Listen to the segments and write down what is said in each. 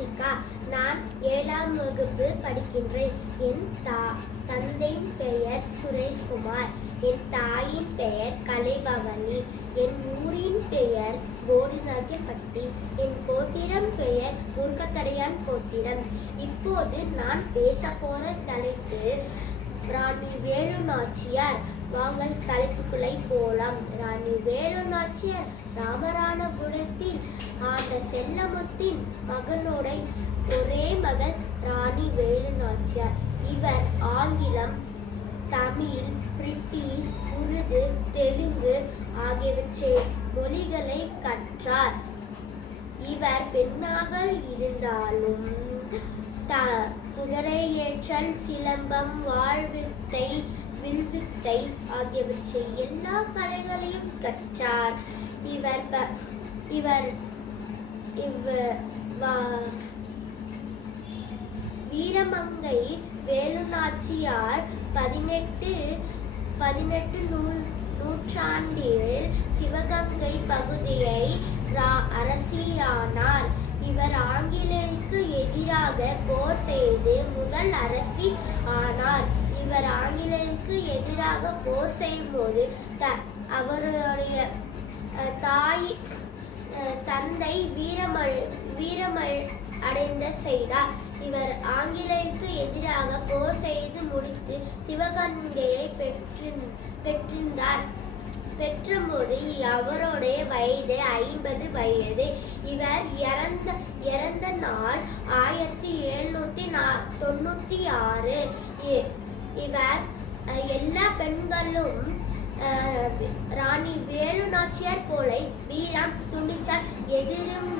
ஹன்சிகா. நான் 7ஆம் வகுப்பு படிக்கின்றேன். என் தந்தையின் பெயர் சுரேஷ்குமார். என் தாயின் பெயர் கலைபவனி. என் ஊரின் பெயர் போடிநாயக்கப்பட்டி. என் கோத்திரம் பெயர் முருகத்தடையான் கோத்திரம். இப்போது நான் பேச போற தலைப்பு ராணி வேலு நாச்சியார். வாங்கள் தலைப்புக்குள்ளே போலாம். ராணி வேலு நாச்சியார் ராமராணபுரத்தில் ஆண்ட செல்லமுத்தின் மகனோட ஒரே மகள் ராணி வேலு நாச்சியார். இவர் ஆங்கிலம், தமிழ், பிரிட்டிஷ், உருது, தெலுங்கு ஆகியவற்றை மொழிகளை கற்றார். இவர் பெண்ணாக இருந்தாலும் குதிரையேற்றல், சிலம்பம், வாழ்வித்தை, வில்வித்தை ஆகியவற்றை எல்லா கலைகளையும் கற்றார். வீரமங்கை வேலு நாச்சியார் 18 நூற்றாண்டில் சிவகங்கை பகுதியை அரசியானார். இவர் ஆங்கிலேயருக்கு எதிராக போர் செய்து முதல் அரசி ஆனார். இவர் ஆங்கிலேயருக்கு எதிராக போர் செய்யும் போது அவருடைய தந்தை வீரமடைந்த செய்தார். இவர் ஆங்கிலேயருக்கு எதிராக போர் செய்து முடித்து சிவகங்கையை பெற்றபோது அவருடைய வயது 50 வயது. இவர் இறந்த நாள் 1796. இவர் எல்லா பெண்களும் ராணி வேலு நாச்சியார் போல வீரம், துணிச்சல் எதிரும்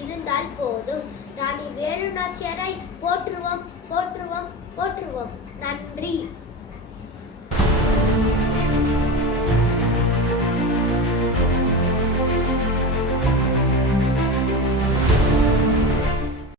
இருந்தால் போதும். ராணி வேலு நாச்சியாரை போற்றுவோம், போற்றுவோம், போற்றுவோம். நன்றி.